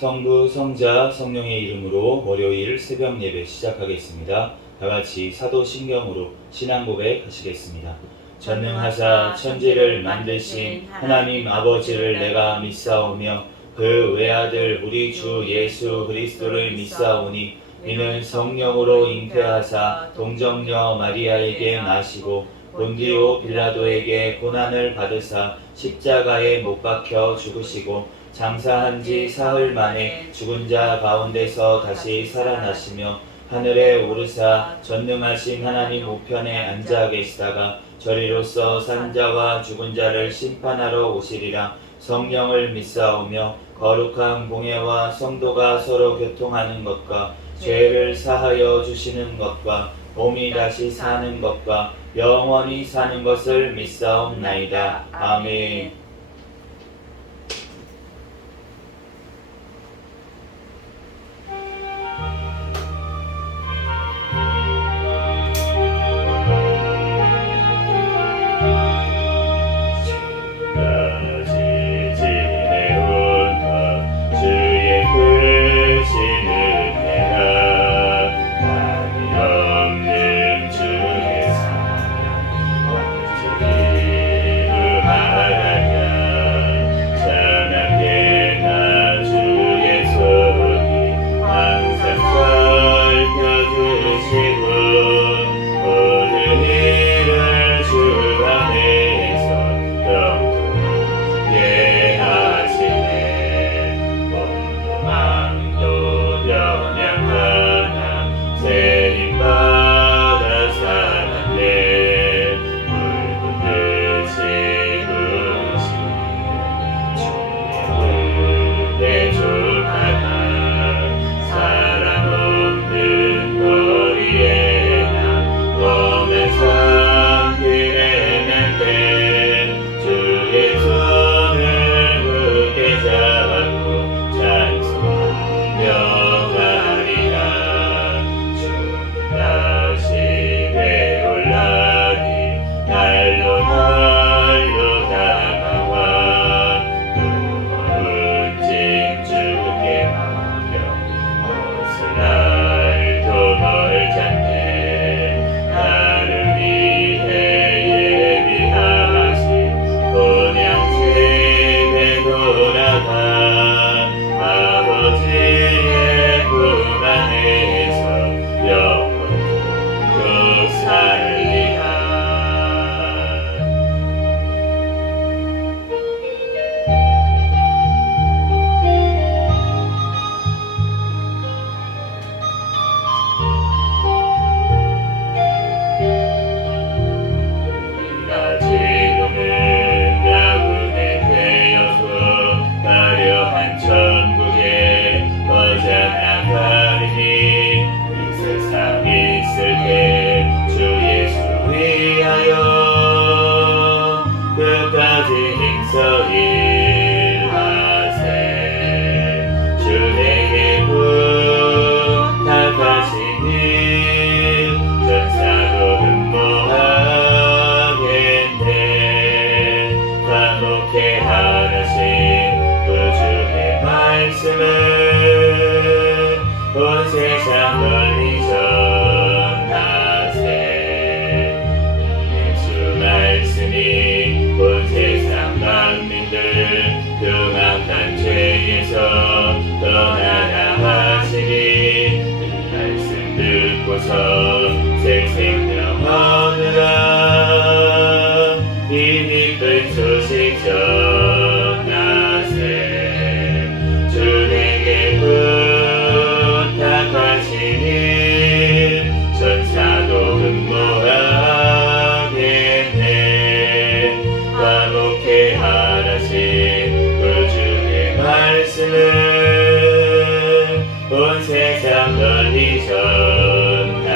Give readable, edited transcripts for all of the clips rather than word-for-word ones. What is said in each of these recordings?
성부, 성자, 성령의 이름으로 월요일 새벽 예배 시작하겠습니다. 다같이 사도신경으로 신앙 고백 하시겠습니다. 전능하사 천지를 만드신 하나님 아버지를 내가 믿사오며 그 외아들 우리 주 예수 그리스도를 믿사오니 이는 성령으로 잉태하사 동정녀 마리아에게 나시고 본디오 빌라도에게 고난을 받으사 십자가에 못 박혀 죽으시고 장사한 지 사흘 만에 죽은 자 가운데서 다시 살아나시며 하늘에 오르사 전능하신 하나님 우편에 앉아 계시다가 저리로서 산 자와 죽은 자를 심판하러 오시리라. 성령을 믿사오며 거룩한 공예와 성도가 서로 교통하는 것과 죄를 사하여 주시는 것과 몸이 다시 사는 것과 영원히 사는 것을 믿사옵나이다. 아멘. 온 세상 널리 전하세. 예수 말씀이 온 세상 만민들 흉악한 죄에서 떠나라 하시니 이 말씀 듣고서 새 생명 얻으라. 이 기쁜 소식 온 세상 널리 전하세.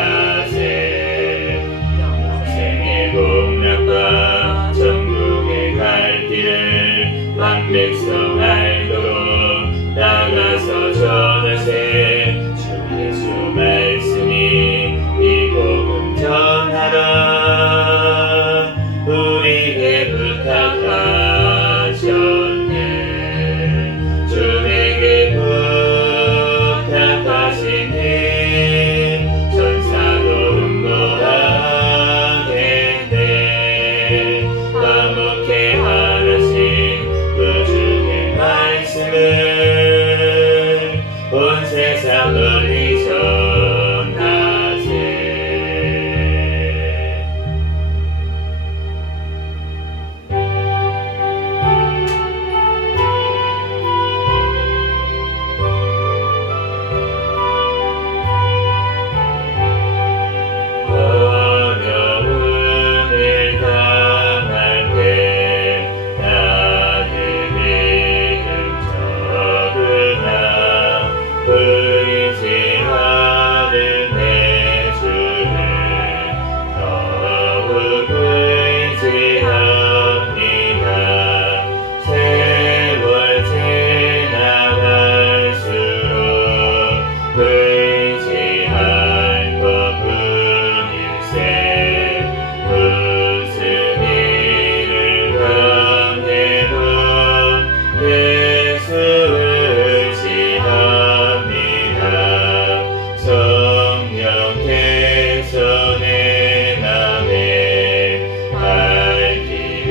주님께서 내 맘에 밝히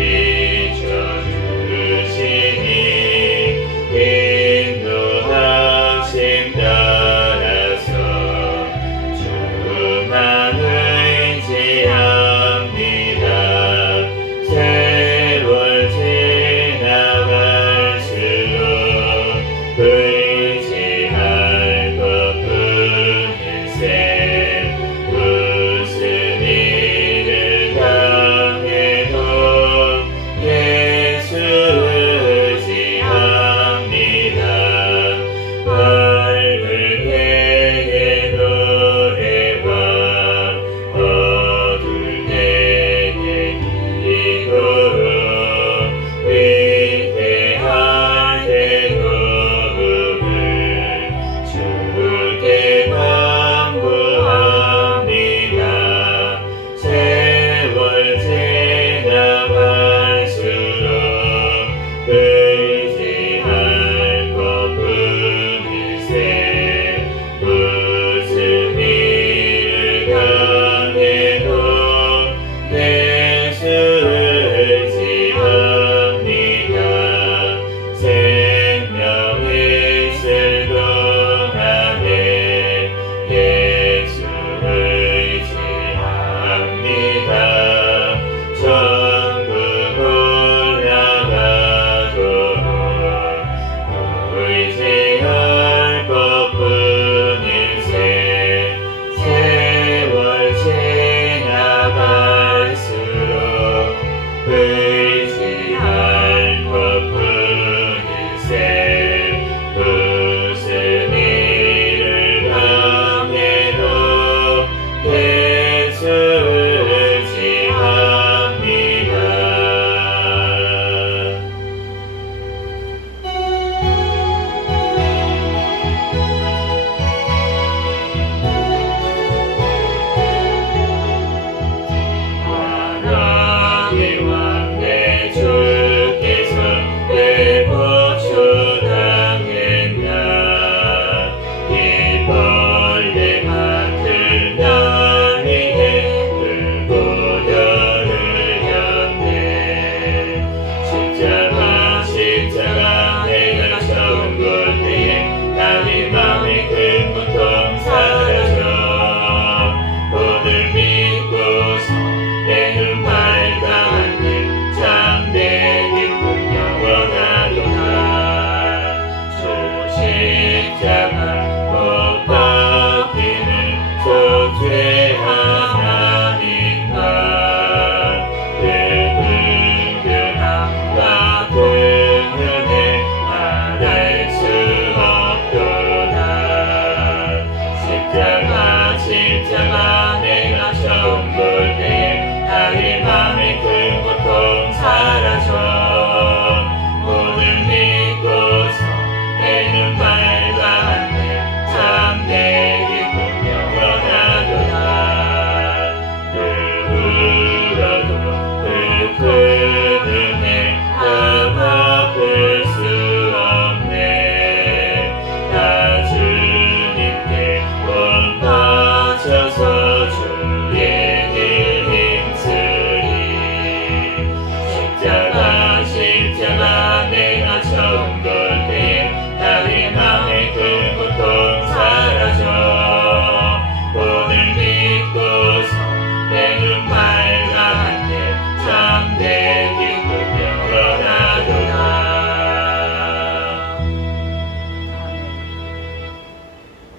비춰주시니 인도하심 따라서 주만 의지합니다. 세월 지나갈수록 의지할 것뿐일세. 무슨 일을 당해도 예수 의지합니다. 밝을 때의 노래와 어두울 때의 기도로 위대할 대도움을 주께 간구합니다. 세월 지나갈수록 의지할 것뿐일세. 무슨 일을 당해도 예수 의지합니다. 생명이 있을 동안에 예수 의지합니다. 천국 올라가도록 의지할 것뿐일세. 세월 지나갈수록 의지할 것뿐일세. 무슨 일을 당해도 예수 의지합니다. 만왕의 왕 내 주께서 내 고초 당했나. 이 벌레 같은 날 위해 불보혈을 흘렸네. 십자가 내가 처음 볼 때에 나의 맘의 큰 고통 사라져. 오늘 믿고서 내 눈 밝아왔네. 참내 기쁨 영원하도다. 주 십자가 못 박히는 속죄 하나님과 그 긍휼함과 긍휼에 말할 수 없도다. 십자가 내가 처음 볼 때에 나의 맘의 큰 고통 사라져. 오늘 믿고서 내 눈 밝아왔네. 참내 기쁨 영원하도다. 그 울어도 그 큰 은혜 다 갚을 수 없네. 나 주님께 온 바쳐서 주의 길 힘쓰리. 십자가 내가 처음 볼 때에 나의 맘의 큰 고통 사라져. 오늘 믿고서 내 눈 밝아왔네. 참내 기쁨 영원하도다.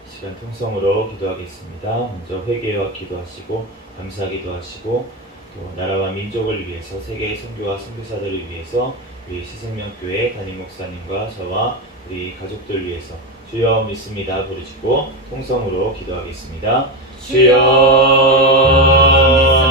시간 통성으로 기도하겠습니다. 먼저 회개와 기도하시고 감사 기도하시고 또 나라와 민족을 위해서 세계의 선교와 선교사들을 위해서 우리 새생명교회 담임 목사님과 저와 우리 가족들 위해서 주여 믿습니다 부르짖고 통성으로 기도하겠습니다. 주여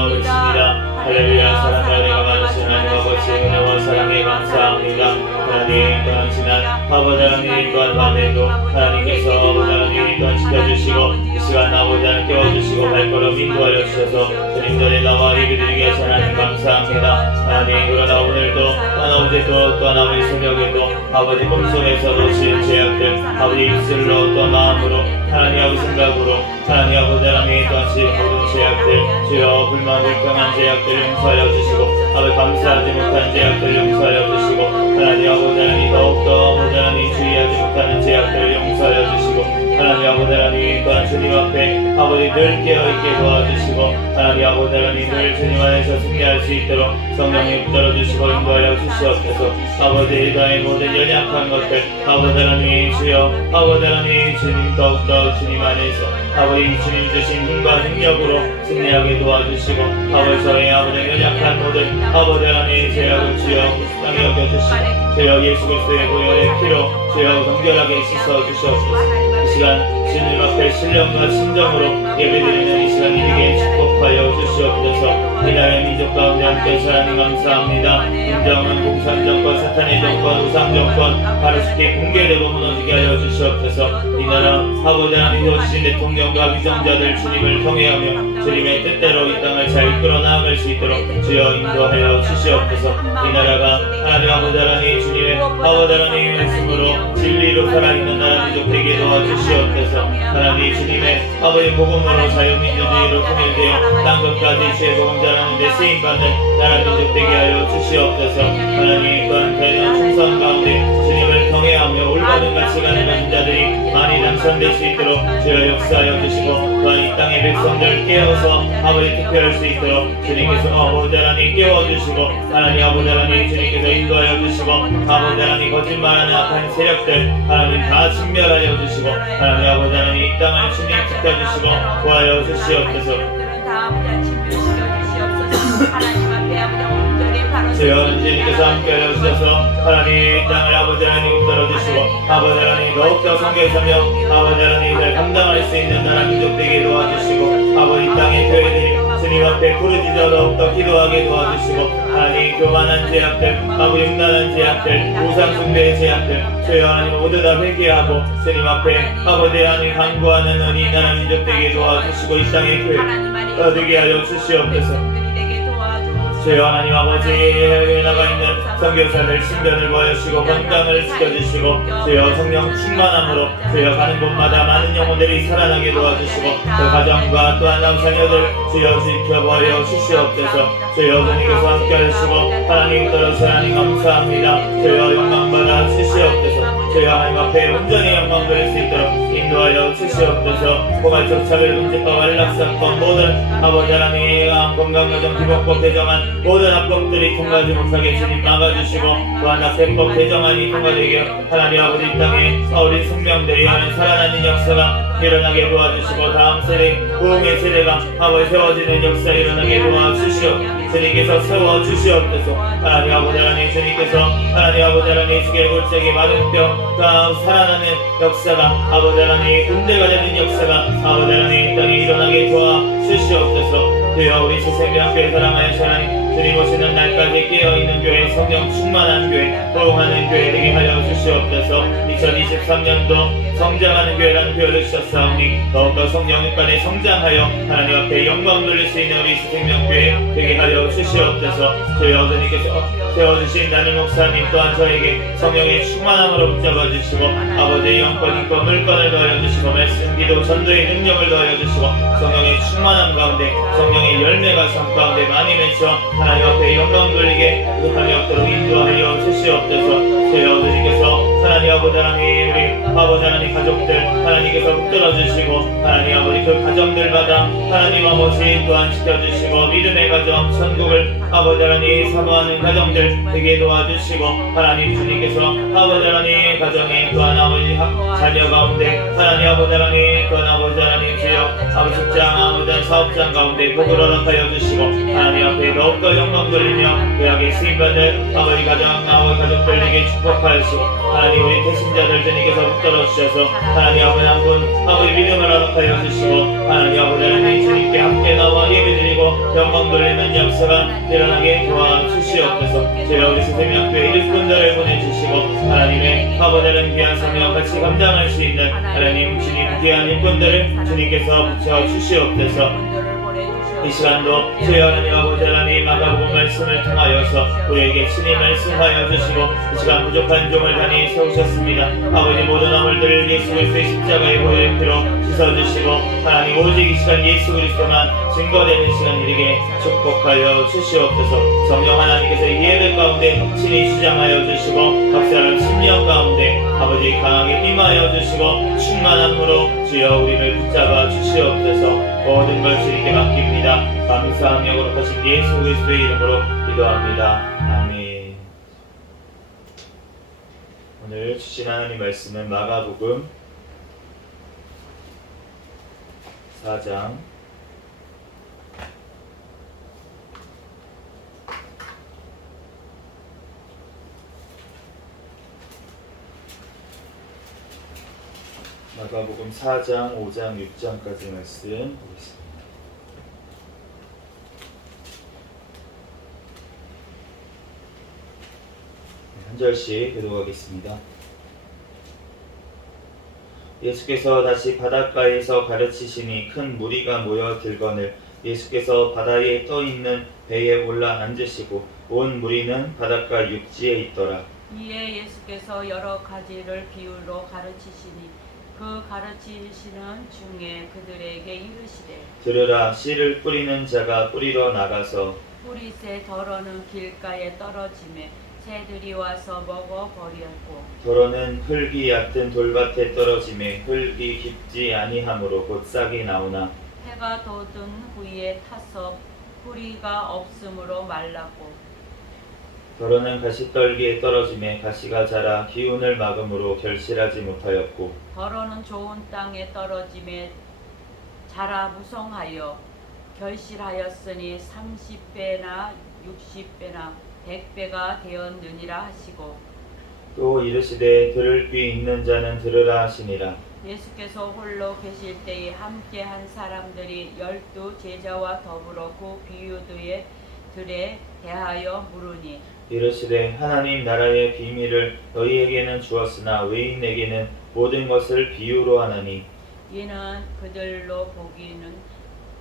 믿습니다. 할렐루야. 사랑하는 내가 많으신 하나님 아버지 은혜와 사랑에 감사합니다. 하나님 또한 지난 아버지 하나님 또한 밤에도 하나님께서 아버지 하나님 또한 지켜주시고 이 시간 아버지 하나님 깨워주시고 발걸음 인도하여 주셔서 주님 전에 나와 예배드리게 하신 하나님 감사합니다. 하나님 그러나 오늘도 또한 아버지 새벽에도 아버지 꿈속에서도 지은 죄악들 아버지 입술로 또 마음으로 하나님 아버지 생각으로 하나님 아버지 하나님 또한 모든 죄악들 주여 불만 불평한 죄악들 용서하여 주시고 아버지 감사하지 못한 죄악들 용서하여 주시고 하나님 아버지 하나님 더욱더 아버지 하나님 주의하지 못하는 죄악들 용서하여 주시고 하나님 아버지 하나님 또한 주님 앞에 아버지 늘 깨어있게 도와주시고 하나님 아버지 하나님 늘 주님 안에서 승리할 수 있도록 성령님 붙들어주시고 인도하여 주시옵소서. 아버지 이 땅의 모든 연약한 것들 아버지 하나님 주여 아버지 하나님 주님 더욱더 주님 안에서 아버지 주님 주신 힘과 능력으로 승리하게 도와주시고 아버지 저희 아버지 연약한 모든 아버지 하나님 죄악을 주여 땅에 여겨주시고 주여 예수 그리스도의 보혈의 피로 주여 정결하게 씻어 주시옵소서. 이 시간 주님 앞에 신령과 심정으로 예배드리는 이 시간 이기에 축복하여 주시옵소서. 이 나라의 민족 가운데 함께 하나님 감사합니다. 인정은 공산정권 사탄의 정권 우상정권 바로쉽게 붕괴되고 무너지게 하여 주시옵소서. 이 나라 아버지 하나님 세워주신 대통령과 위정자들 주님을 통해하며 주님의 뜻대로 이 땅을 잘 이끌어 나아갈 수 있도록 주여 인도하여 주시옵소서. 이 나라가 하나님 아버지 하나님 주님의 아버지 하나님의 말씀으로 진리로 살아있는 나라 민족 되게 도와주시옵소서. 하나님 주님의 아버지 복음으로 자유민주주의로 통일되어 땅끝까지 주의 복음 전하는 데 쓰임받는 나라 민족 되게 하여 주시옵소서. 하나님 또한 대년 총선 가운데 주님을 경외하며 올바른 가치관을 가진 자들이 많이 당선될 수 있도록 주여 역사하여 주시고 또한 이 땅의 백성들 깨어서 아버지 투표할 수 있도록 주님께서 아버지 하나님 깨워주시고 하나님 아버지 하나님 주님께서 인도하여 주시고 아버지 하나님 거짓말하는 악한 세력들 하나님 다 진멸하여 주시고 하나님 아버지 하나님 이 땅을 주님 지켜주시고 구하여 주시옵소서. 주여 주님께서 함께하여 주셔서 하나님 이 땅을 아버지 하나님 붙들어주시고 아버지 하나님 더욱더 성교하며 아버지 하나님 이들 감당할 수 있는 나라 민족 되게 도와주시고 아버지 이 땅의 교회들이 주님 앞에 부르짖어 더욱더 기도하게 도와주시고 하나님 교만한 죄악들 아버지 음란한 죄악들 우상숭배의 죄악들 주여 하나님 모두 다 회개하고 주님 앞에 아버지 하나님 간구하는 이 나라 민족 되게 도와주시고 이 땅의 교회 되게 하여 주시옵소서. 주여 하나님 아버지 나가 있는 선교사들 신변을 보여주시고 건강을 지켜주시고 주여 성령 충만함으로 주여 가는 곳마다 많은 영혼들이 살아나게 도와주시고 그 가정과 또한 남자녀들 주여 지켜보여 주시옵소서. 주여 주님께서 함께 하시고 하나님 떨어져 하나님 감사합니다. 주여 영광받아 주시옵소서. 주여 하나님 앞에 온전히 영광 드릴 수 있도록 인도하여 주시옵소서. 포괄적 차별 문제법 안락사건 모든 아버지 하나님 건강가정 기본법 개정안 모든 합법들이 통과하지 못하게 주님 막아주시고 또한 낙태법 개정안이 통과되게 하나님 아버지 이 땅에 어린 생명들이 하는 살아나는 역사가 일어나게 도와주시고 다음 세대 부흥의 세대가 아버지 세워지는 역사 일어나게 도와주시오. 주님께서 세워주시옵소서. 하나님 아버지 하나님 주님께서 하나님 아버지 하나님 지게골짜기 마른병 다 살아나는 역사가 아버지 하나님 군대가 되는 역사가 아버지 하나님 이 땅에 일어나게 도와주시옵소서. 주여 우리 새생명교회 사랑하는 하나님 주님 오시는 날까지 깨어있는 교회 성령 충만한 교회 호응하는 교회 되게 하여 주시옵소서. 2023년도 성장하는 교회라는 표현을 주셨사오니 더욱더 성령육간에 성장하여 하나님 앞에 영광 돌릴 수 있는 우리 새생명교회 되게 하여 주시옵소서. 주여 주님께서 세워주신 나는 목사님 또한 저에게 성령의 충만함으로 붙잡아 주시고 아버지의 영권 인권 물권을 더하여 주시고 말씀 기도 전도의 능력을 더하여 주시고 성령의 충만함 가운데 성령의 열매가 삶 가운데 많이 맺혀 하나님 앞에 영광 돌리게 하나님 앞으로 인도하여 주시옵소서. 주여 주님께서 하나님 아버지 하나님 우리 아버지 하나님 가족들 하나님께서 붙들어 주시고 하나님 아버지 그 가정들마다 하나님 아버지 또한 지켜주시고 믿음의 가정 천국을 아버지 하나님 사모하는 가정들 되게 도와주시고 하나님 주님께서 아버지 하나님 가정에 또한 아버지 자녀 가운데 하나님 아버지 하나님 또한 아버지 하나님 주여 아버지 직장 아버지 사업장 가운데 복을 허락하여 주시고 하나님 앞에 더욱더 영광 돌리며 의하게 쓰임받는 아버지 가정 아버지 가족들에게 축복하시고 하나님 우리 태신자들 주님께서 붙들어 주셔서 하나님 아버지 한 분 아버지 믿음을 허락하여 주시고 하나님 아버지 하나님 주님께 함께 나와 예배드리고 영광 돌리는 역사가 일어나게 도와주시옵소서. 주여 우리 새생명교회 일꾼들을 보내주시고 하나님의 아버지 하나님 귀한 사명 같이 감당할 수 있는 하나님 주님 귀한 일꾼들을 주님께서 붙여 주시옵소서. 이 시간도 주여 하나님 아버지 하나님 마가복음 말씀을 통하여서 우리에게 친히 말씀하여 주시고 이 시간 부족한 종을 단히 세우셨습니다. 아버지 모든 허물들을 예수 그리스도의 십자가의 보혈의 피로 씻어주시고 하나님 오직 이 시간 예수 그리스도만 증거되는 시간 우리에게 축복하여 주시옵소서. 성령 하나님께서 이 예배 가운데 친히 주장하여 주시고 각 사람 심령 가운데 아버지 강하게 임하여 주시고 충만함으로 주여 우리를 붙잡아 주시옵소서. 모든 걸 주님께 맡깁니다. 감사하며 거룩하신 예수 그리스도의 이름으로 기도합니다. 아멘. 오늘 주신 하나님 말씀은 마가복음 4장 마가복음 4장, 5장, 6장까지 말씀 보겠습니다. 한 절씩 교독하겠습니다. 예수께서 다시 바닷가에서 가르치시니 큰 무리가 모여 들거늘 예수께서 바다에 떠 있는 배에 올라 앉으시고 온 무리는 바닷가 육지에 있더라. 이에 예수께서 여러 가지를 비유로 가르치시니 그 가르치시는 중에 그들에게 이르시되 들으라 씨를 뿌리는 자가 뿌리러 나가서 뿌리새 덜어는 길가에 떨어지매 새들이 와서 먹어버렸고 더러는 흙이 얕은 돌밭에 떨어지매 흙이 깊지 아니하므로 곧 싹이 나오나 해가 돋은 후에 타서 뿌리가 없으므로 말랐고 더러는 가시떨기에 떨어지매 가시가 자라 기운을 막음으로 결실하지 못하였고 더러는 좋은 땅에 떨어지매 자라 무성하여 결실하였으니 30배나 60배나 100배가 되었느니라 하시고 또 이르시되 들을 귀 있는 자는 들으라 하시니라. 예수께서 홀로 계실 때에 함께한 사람들이 12 제자와 더불어 그 비유들에 대하여 물으니 이르시되 하나님 나라의 비밀을 너희에게는 주었으나 외인에게는 모든 것을 비유로 하나니 이는 그들로 보기는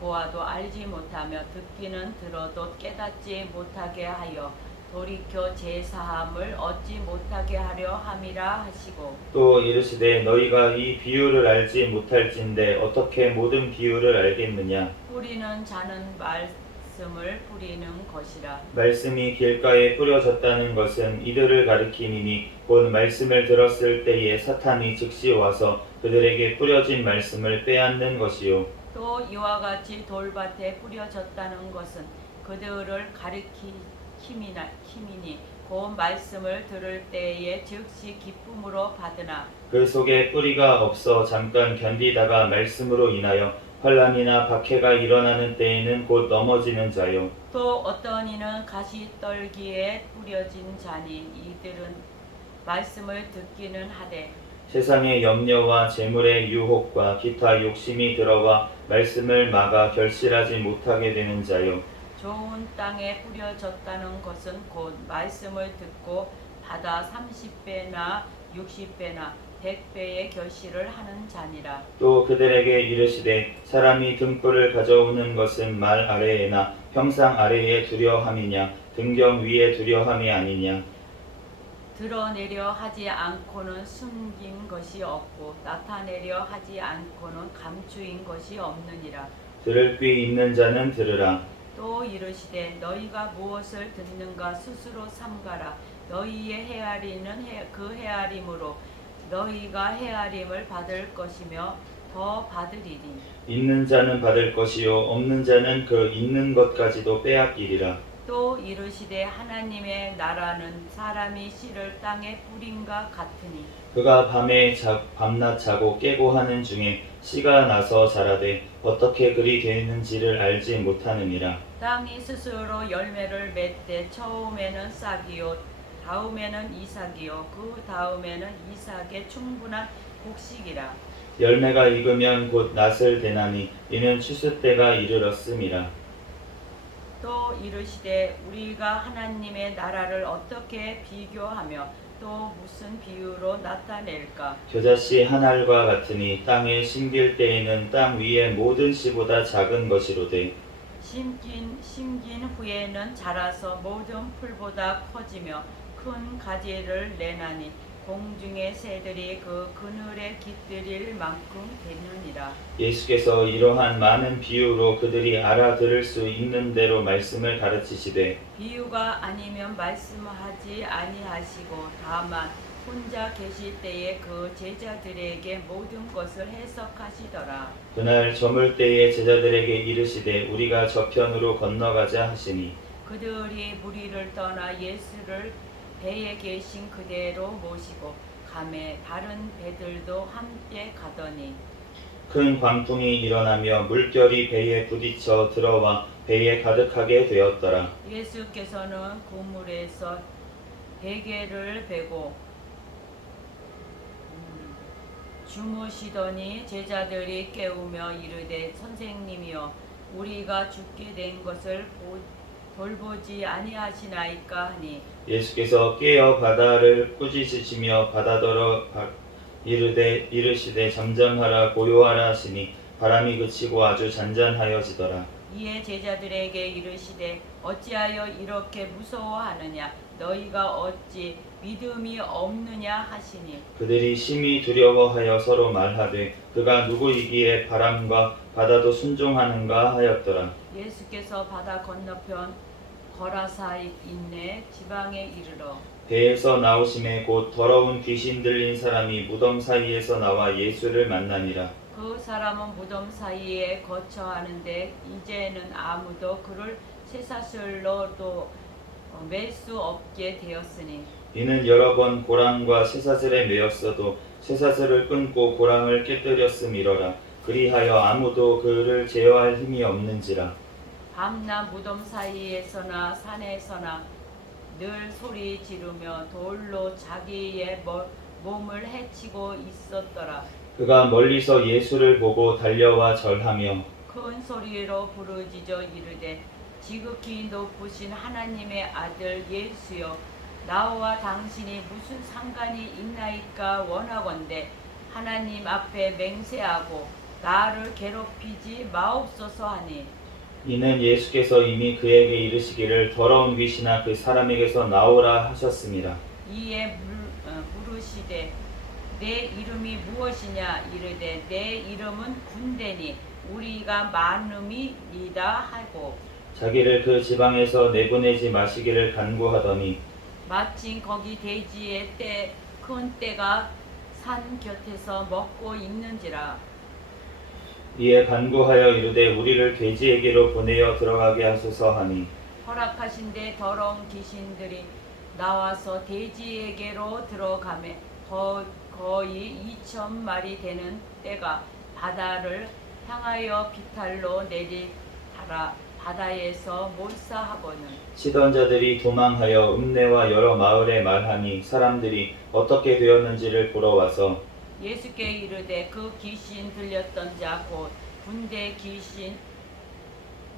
보아도 알지 못하며 듣기는 들어도 깨닫지 못하게 하여 돌이켜 제사함을 얻지 못하게 하려 함이라 하시고 또 이르시되 너희가 이 비유를 알지 못할진대 어떻게 모든 비유를 알겠느냐. 뿌리는 자는 말씀을 뿌리는 것이라. 말씀이 길가에 뿌려졌다는 것은 이들을 가리킴이니 곧 말씀을 들었을 때에 사탄이 즉시 와서 그들에게 뿌려진 말씀을 빼앗는 것이요. 또 이와 같이 돌밭에 뿌려졌다는 것은 그들을 가리킴이니 곧 말씀을 들을 때에 즉시 기쁨으로 받으나 그 속에 뿌리가 없어 잠깐 견디다가 말씀으로 인하여 환난이나 박해가 일어나는 때에는 곧 넘어지는 자요. 또 어떤 이는 가시떨기에 뿌려진 자니 이들은 말씀을 듣기는 하되 세상의 염려와 재물의 유혹과 기타 욕심이 들어와 말씀을 막아 결실하지 못하게 되는 자요. 좋은 땅에 뿌려졌다는 것은 곧 말씀을 듣고 받아 30배나 60배나 100배의 결실을 하는 자니라. 또 그들에게 이르시되 사람이 등불을 가져오는 것은 말 아래에나 평상 아래에 두려함이냐 등경 위에 두려함이 아니냐. 드러내려 하지 않고는 숨긴 것이 없고 나타내려 하지 않고는 감추인 것이 없느니라. 들을 귀 있는 자는 들으라. 또 이르시되 너희가 무엇을 듣는가 스스로 삼가라. 너희의 헤아리는 그 헤아림으로 너희가 헤아림을 받을 것이며 더 받으리니 있는 자는 받을 것이요 없는 자는 그 있는 것까지도 빼앗기리라. 또 이르시되 하나님의 나라는 사람이 씨를 땅에 뿌린과 같으니 그가 밤낮 자고 깨고 하는 중에 씨가 나서 자라되 어떻게 그리 되는지를 알지 못하느니라. 땅이 스스로 열매를 맺되 처음에는 싹이요 다음에는 이삭이요 그 다음에는 이삭의 충분한 곡식이라. 열매가 익으면 곧 낫을 대나니 이는 추수 때가 이르렀음이라. 또 이르시되 우리가 하나님의 나라를 어떻게 비교하며 또 무슨 비유로 나타낼까? 겨자씨 한 알과 같으니 땅에 심길 때에는 땅 위의 모든 씨보다 작은 것이로되 심긴 후에는 자라서 모든 풀보다 커지며 큰 가지를 내나니 공중의 새들이 그 그늘에 깃들일 만큼 되느니라. 예수께서 이러한 많은 비유로 그들이 알아들을 수 있는 대로 말씀을 가르치시되 비유가 아니면 말씀하지 아니하시고 다만 혼자 계실 때에 그 제자들에게 모든 것을 해석하시더라. 그날 저물 때에 제자들에게 이르시되 우리가 저편으로 건너가자 하시니 그들이 무리를 떠나 예수를 배에 계신 그대로 모시고 가매 다른 배들도 함께 가더니 큰 광풍이 일어나며 물결이 배에 부딪혀 들어와 배에 가득하게 되었더라. 예수께서는 그물에서 베개를 베고 주무시더니 제자들이 깨우며 이르되 선생님이여 우리가 죽게 된 것을 돌보지 아니하시나이까 하니 예수께서 깨어 바다를 꾸짖으시며 바다더러 이르시되 잠잠하라 고요하라 하시니 바람이 그치고 아주 잔잔하여지더라. 이에 제자들에게 이르시되 어찌하여 이렇게 무서워하느냐 너희가 어찌 믿음이 없느냐 하시니 그들이 심히 두려워하여 서로 말하되 그가 누구이기에 바람과 바다도 순종하는가 하였더라. 예수께서 바다 건너편 거라사 있네 지방에 이르러 배에서 나오심에 곧 더러운 귀신 들린 사람이 무덤 사이에서 나와 예수를 만나니라. 그 사람은 무덤 사이에 거처하는데 이제는 아무도 그를 쇠사슬로도 맬 수 없게 되었으니 이는 여러 번 고랑과 쇠사슬에 매였어도 쇠사슬을 끊고 고랑을 깨뜨렸음이러라. 그리하여 아무도 그를 제어할 힘이 없는지라. 밤낮 무덤 사이에서나 산에서나 늘 소리 지르며 돌로 자기의 몸을 해치고 있었더라. 그가 멀리서 예수를 보고 달려와 절하며 큰 소리로 부르짖어 이르되 지극히 높으신 하나님의 아들 예수여 나와 당신이 무슨 상관이 있나이까 원하건대 하나님 앞에 맹세하고 나를 괴롭히지 마옵소서 하니 이는 예수께서 이미 그에게 이르시기를 더러운 귀신아 그 사람에게서 나오라 하셨습니다. 이에 물으시되 내 이름이 무엇이냐 이르되 내 이름은 군대니 우리가 많음이니이다 하고 자기를 그 지방에서 내보내지 마시기를 간구하더니 마침 거기 대지에 큰 떼가 산 곁에서 먹고 있는지라. 이에 간구하여 이르되 우리를 돼지에게로 보내어 들어가게 하소서 하니 허락하신데 더러운 귀신들이 나와서 돼지에게로 들어가매 거의 2,000마리 되는 떼가 바다를 향하여 비탈로 내리다가 바다에서 몰사하거늘 치던 자들이 도망하여 읍내와 여러 마을에 말하니 사람들이 어떻게 되었는지를 보러 와서 예수께 이르되 그 귀신 들렸던 자 곧 군대 귀신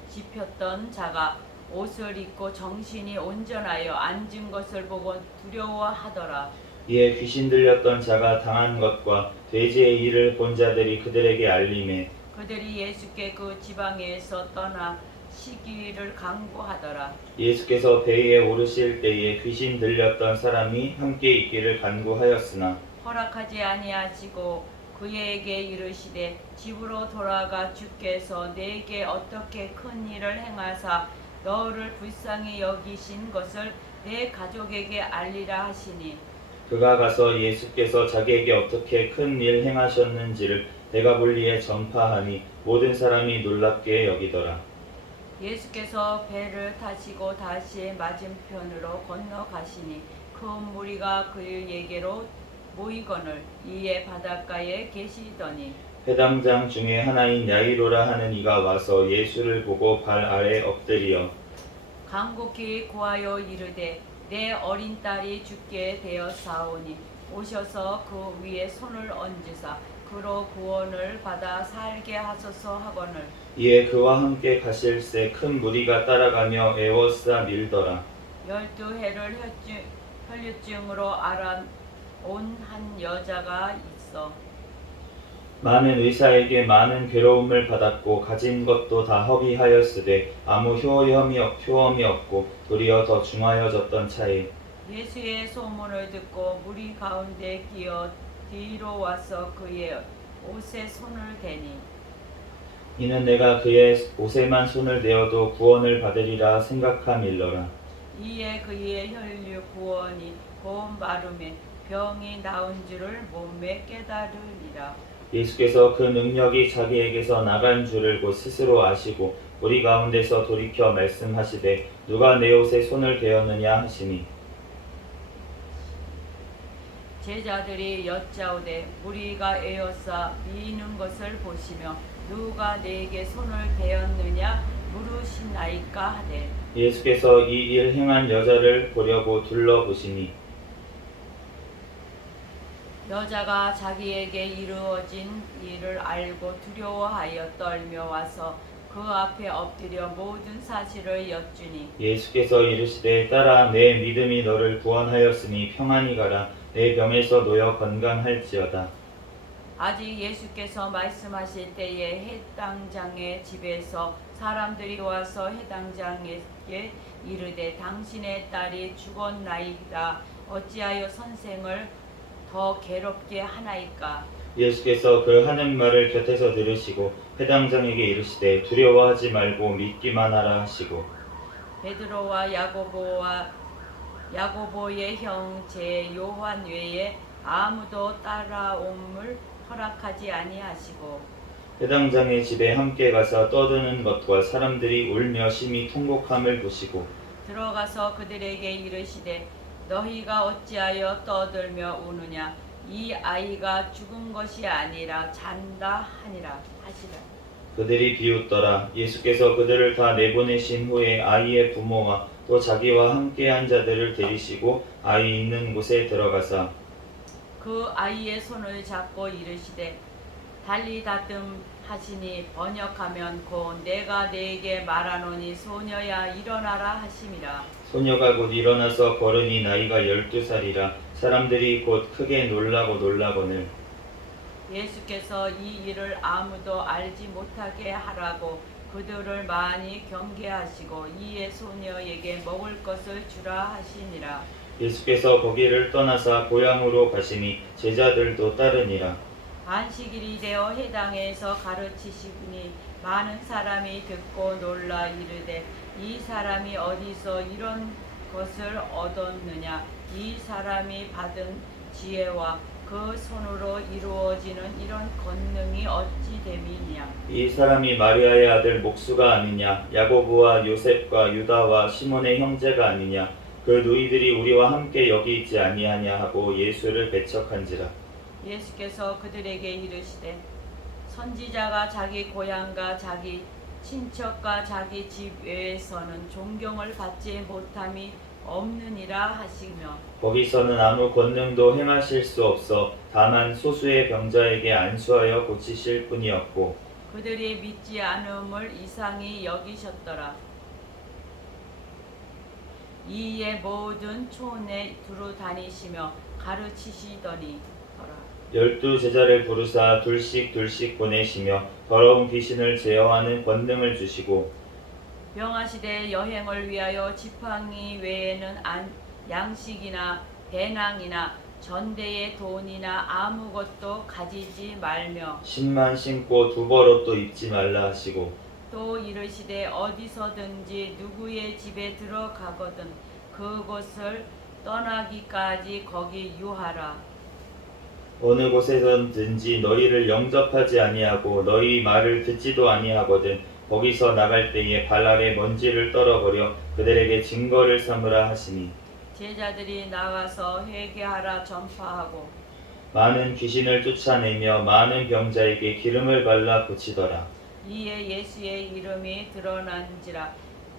집혔던 자가 옷을 입고 정신이 온전하여 앉은 것을 보고 두려워하더라. 이에 귀신 들렸던 자가 당한 것과 돼지의 일을 본 자들이 그들에게 알림해 그들이 예수께 그 지방에서 떠나 시기를 간구하더라. 예수께서 배에 오르실 때에 귀신 들렸던 사람이 함께 있기를 간구하였으나 허락하지 아니하시고 그에게 이르시되 집으로 돌아가 주께서 내게 어떻게 큰 일을 행하사 너를 불쌍히 여기신 것을 내 가족에게 알리라 하시니 그가 가서 예수께서 자기에게 어떻게 큰 일 행하셨는지를 데가볼리에 전파하니 모든 사람이 놀랍게 여기더라. 예수께서 배를 타시고 다시 맞은편으로 건너가시니 큰 무리가 그에게로 모이거늘 이에 바닷가에 계시더니 회당장 중에 하나인 야이로라 하는 이가 와서 예수를 보고 발 아래 엎드리어 간곡히 구하여 이르되 내 어린 딸이 죽게 되었사오니 오셔서 그 위에 손을 얹으사 그로 구원을 받아 살게 하소서 하거늘 이에 그와 함께 가실새 큰 무리가 따라가며 애워싸 밀더라. 12해를 혈류증으로 앓아온 한 여자가 있어 많은 의사에게 많은 괴로움을 받았고 가진 것도 다 허비하였으되 아무 효험이 없고 도리어 더 중하여졌던 차에 예수의 소문을 듣고 무리 가운데 끼어 뒤로 와서 그의 옷에 손을 대니 이는 내가 그의 옷에만 손을 대어도 구원을 받으리라 생각함일러라. 이에 그의 혈류 구원이 고운 마름에 병이 나은 줄을 몸에 깨달으리라. 예수께서 그 능력이 자기에게서 나간 줄을 곧 스스로 아시고 우리 가운데서 돌이켜 말씀하시되 누가 내 옷에 손을 대었느냐 하시니 제자들이 여짜오되 우리가 에어싸 미는 것을 보시며 누가 내게 손을 대었느냐 물으시나이까 하되 예수께서 이 일 행한 여자를 보려고 둘러보시니 여자가 자기에게 이루어진 일을 알고 두려워하여 떨며 와서 그 앞에 엎드려 모든 사실을 여쭈니 예수께서 이르시되 딸아 내 믿음이 너를 구원하였으니 평안히 가라 내 병에서 놓여 건강할지어다. 아직 예수께서 말씀하실 때에 해당장의 집에서 사람들이 와서 해당장에게 이르되 당신의 딸이 죽었나이다 어찌하여 선생을 더 괴롭게 하나이까. 예수께서 그 하는 말을 곁에서 들으시고 회당장에게 이르시되 두려워하지 말고 믿기만 하라 하시고 베드로와 야고보의 형제 요한 외에 아무도 따라옴을 허락하지 아니하시고 회당장의 집에 함께 가서 떠드는 것과 사람들이 울며 심히 통곡함을 보시고 들어가서 그들에게 이르시되 너희가 어찌하여 떠들며 우느냐 이 아이가 죽은 것이 아니라 잔다 하니라 하시라. 그들이 비웃더라. 예수께서 그들을 다 내보내신 후에 아이의 부모와 또 자기와 함께한 자들을 데리시고 아이 있는 곳에 들어가사 그 아이의 손을 잡고 이르시되 달리다뜸 하시니 번역하면 곧 내가 네게 말하노니 소녀야 일어나라 하심이라. 소녀가 곧 일어나서 걸으니 나이가 12살이라 사람들이 곧 크게 놀라거늘 예수께서 이 일을 아무도 알지 못하게 하라고 그들을 많이 경계하시고 이에 소녀에게 먹을 것을 주라 하시니라. 예수께서 거기를 떠나사 고향으로 가시니 제자들도 따르니라. 안식일이 되어 회당에서 가르치시니 많은 사람이 듣고 놀라 이르되 이 사람이 어디서 이런 것을 얻었느냐 이 사람이 받은 지혜와 그 손으로 이루어지는 이런 권능이 어찌 됨이냐. 이 사람이 마리아의 아들 목수가 아니냐 야고보와 요셉과 유다와 시몬의 형제가 아니냐 그 누이들이 우리와 함께 여기 있지 아니하냐 하고 예수를 배척한지라. 예수께서 그들에게 이르시되 선지자가 자기 고향과 자기 친척과 자기 집 외에서는 존경을 받지 못함이 없느니라 하시며 거기서는 아무 권능도 행하실 수 없어 다만 소수의 병자에게 안수하여 고치실 뿐이었고 그들이 믿지 않음을 이상히 여기셨더라. 이에 모든 촌에 두루 다니시며 가르치시더니 12 제자를 부르사 둘씩 보내시며 더러운 귀신을 제어하는 권능을 주시고 명하시되 여행을 위하여 지팡이 외에는 양식이나 배낭이나 전대의 돈이나 아무것도 가지지 말며 신만 신고 두벌옷도 입지 말라 하시고 또 이르시되 어디서든지 누구의 집에 들어가거든 그곳을 떠나기까지 거기 유하라. 어느 곳에서든지 너희를 영접하지 아니하고 너희 말을 듣지도 아니하거든 거기서 나갈 때에 발 아래 먼지를 떨어버려 그들에게 증거를 삼으라 하시니 제자들이 나가서 회개하라 전파하고 많은 귀신을 쫓아내며 많은 병자에게 기름을 발라 고치더라. 이에 예수의 이름이 드러난지라.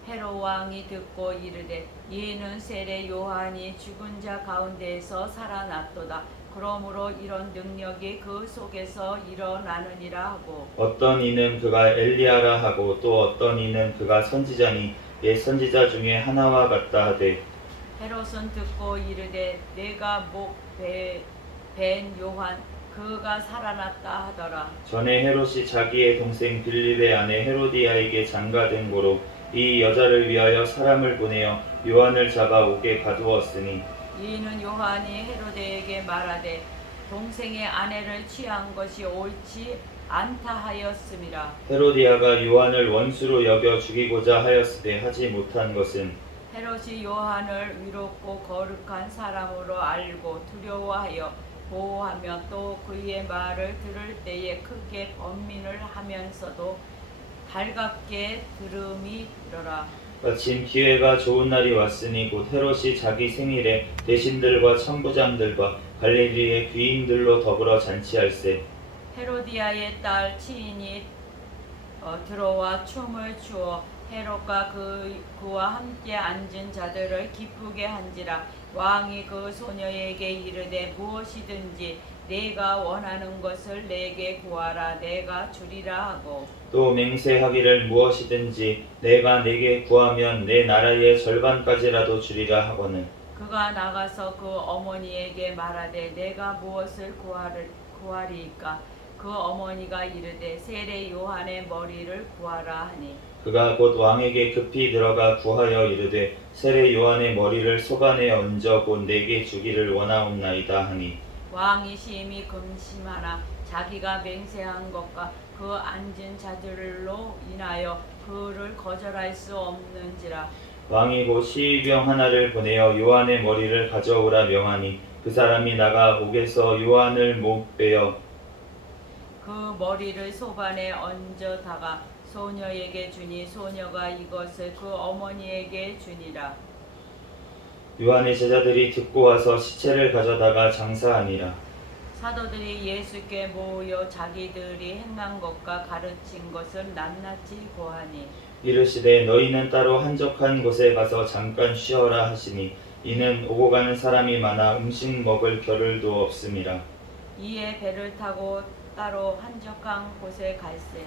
헤롯 왕이 듣고 이르되 이는 세례 요한이 죽은 자 가운데에서 살아났도다. 그러므로 이런 능력이 그 속에서 일어나느니라 하고 어떤 이는 그가 엘리야라 하고 또 어떤 이는 그가 선지자니 옛 선지자 중에 하나와 같다 하되 헤롯은 듣고 이르되 내가 목 벤 요한 그가 살아났다 하더라. 전에 헤롯이 자기의 동생 빌립의 아내 헤로디아에게 장가든 고로 이 여자를 위하여 사람을 보내어 요한을 잡아 옥에 가두었으니 이는 요한이 헤로데에게 말하되 동생의 아내를 취한 것이 옳지 않다 하였음이라. 헤로디아가 요한을 원수로 여겨 죽이고자 하였으되 하지 못한 것은 헤롯이 요한을 위롭고 거룩한 사람으로 알고 두려워하여 보호하며 또 그의 말을 들을 때에 크게 번민을 하면서도 달갑게 들음이더라. 마침 기회가 좋은 날이 왔으니 곧 헤롯이 자기 생일에 대신들과 천부장들과 갈릴리의 귀인들로 더불어 잔치할세. 헤로디아의 딸 치인이 들어와 춤을 추어 헤롯과 그와 함께 앉은 자들을 기쁘게 한지라. 왕이 그 소녀에게 이르되 무엇이든지 내가 원하는 것을 내게 구하라 내가 주리라 하고 또 맹세하기를 무엇이든지 내가 내게 구하면 내 나라의 절반까지라도 주리라 하거늘 그가 나가서 그 어머니에게 말하되 내가 무엇을 구하리이까. 그 어머니가 이르되 세례 요한의 머리를 구하라 하니 그가 곧 왕에게 급히 들어가 구하여 이르되 세례 요한의 머리를 소반에 얹어 곧 내게 주기를 원하옵나이다 하니 왕이 심히 근심하나 자기가 맹세한 것과 그 앉은 자들로 인하여 그를 거절할 수 없는지라. 왕이 곧 시위병 하나를 보내어 요한의 머리를 가져오라 명하니 그 사람이 나가 옥에서 요한을 못 빼어 그 머리를 소반에 얹어다가 소녀에게 주니 소녀가 이것을 그 어머니에게 주니라. 요한의 제자들이 듣고 와서 시체를 가져다가 장사하니라. 사도들이 예수께 모여 자기들이 행한 것과 가르친 것을 낱낱이 고하니 이르시되 너희는 따로 한적한 곳에 가서 잠깐 쉬어라 하시니 이는 오고 가는 사람이 많아 음식 먹을 겨를도 없음이라. 이에 배를 타고 따로 한적한 곳에 갈세.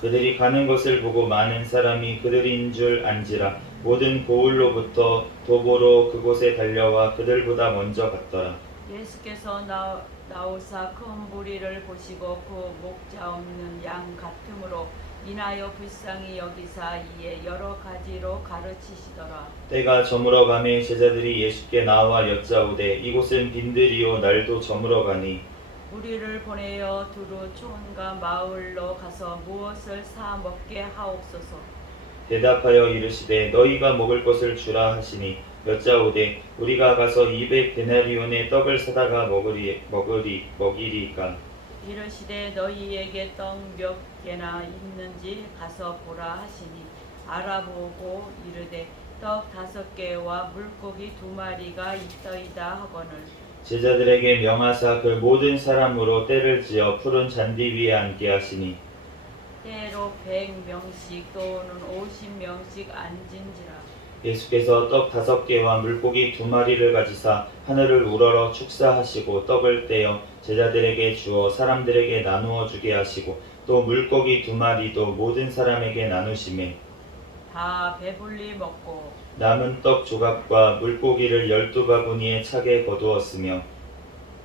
그들이 가는 것을 보고 많은 사람이 그들인 줄 안지라. 모든 고을로부터 도보로 그곳에 달려와 그들보다 먼저 갔더라. 예수께서 나오사 큰 무리를 보시고 그 목자 없는 양 같음으로 인하여 불쌍히 여기사 이에 여러 가지로 가르치시더라. 때가 저물어 가매 제자들이 예수께 나와 여짜오되 이곳은 빈들이요 날도 저물어 가니 우리를 보내어 두루 촌과 마을로 가서 무엇을 사 먹게 하옵소서. 대답하여 이르시되 너희가 먹을 것을 주라 하시니 여짜오되 우리가 가서 200데나리온의 떡을 사다가 먹이리까. 이르시되 너희에게 떡 몇 개나 있는지 가서 보라 하시니 알아보고 이르되 떡 5개와 물고기 2마리가 있더이다 하거늘 제자들에게 명하사 그 모든 사람으로 때를 지어 푸른 잔디 위에 앉게 하시니 때로 100명씩 또는 50명씩 앉은지라. 예수께서 떡 5개와 물고기 2마리를 가지사 하늘을 우러러 축사하시고 떡을 떼어 제자들에게 주어 사람들에게 나누어 주게 하시고 또 물고기 2마리도 모든 사람에게 나누시매 다 배불리 먹고 남은 떡 조각과 물고기를 12바구니에 차게 거두었으며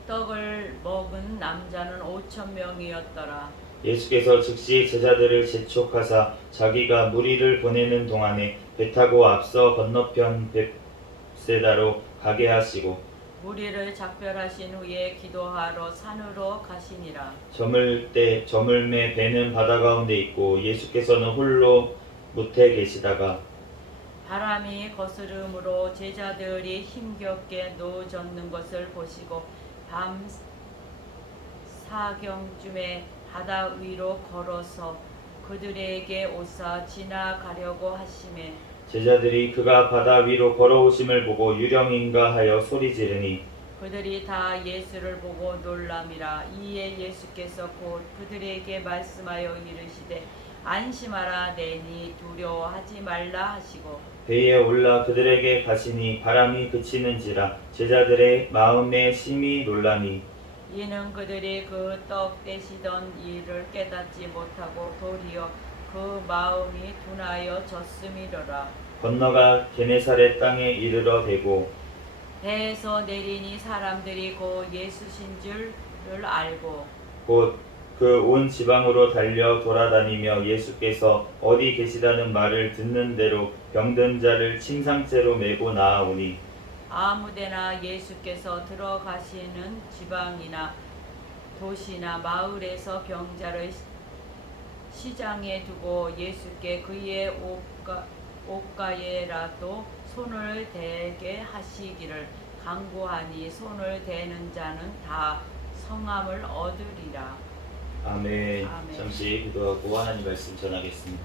떡을 먹은 남자는 5,000명이었더라. 예수께서 즉시 제자들을 재촉하사 자기가 무리를 보내는 동안에 배 타고 앞서 건너편 벳세다로 가게 하시고 무리를 작별하신 후에 기도하러 산으로 가시니라. 저물매 배는 바다 가운데 있고 예수께서는 홀로 못해 계시다가 바람이 거스름으로 제자들이 힘겹게 누워졌는 것을 보시고 밤 사경쯤에 바다 위로 걸어서 그들에게 오사 지나가려고 하시매 제자들이 그가 바다 위로 걸어오심을 보고 유령인가 하여 소리 지르니 그들이 다 예수를 보고 놀람이라. 이에 예수께서 곧 그들에게 말씀하여 이르시되 안심하라 내니 두려워하지 말라 하시고 배에 올라 그들에게 가시니 바람이 그치는지라 제자들의 마음에 심히 놀라니 이는 그들이 그 떡 떼시던 일을 깨닫지 못하고 도리어 그 마음이 둔하여 졌음이로라. 건너가 게네사렛 땅에 이르러 대고 배에서 내리니 사람들이 곧 예수신 줄 알고 곧 그 온 지방으로 달려 돌아다니며 예수께서 어디 계시다는 말을 듣는 대로 병든 자를 침상째로 메고 나아오니 아무데나 예수께서 들어가시는 지방이나 도시나 마을에서 병자를 시장에 두고 예수께 그의 옷가에라도 손을 대게 하시기를 간구하니 손을 대는 자는 다 성함을 얻으리라. 아멘. 아멘. 잠시 기도하고 하나님 말씀 전하겠습니다.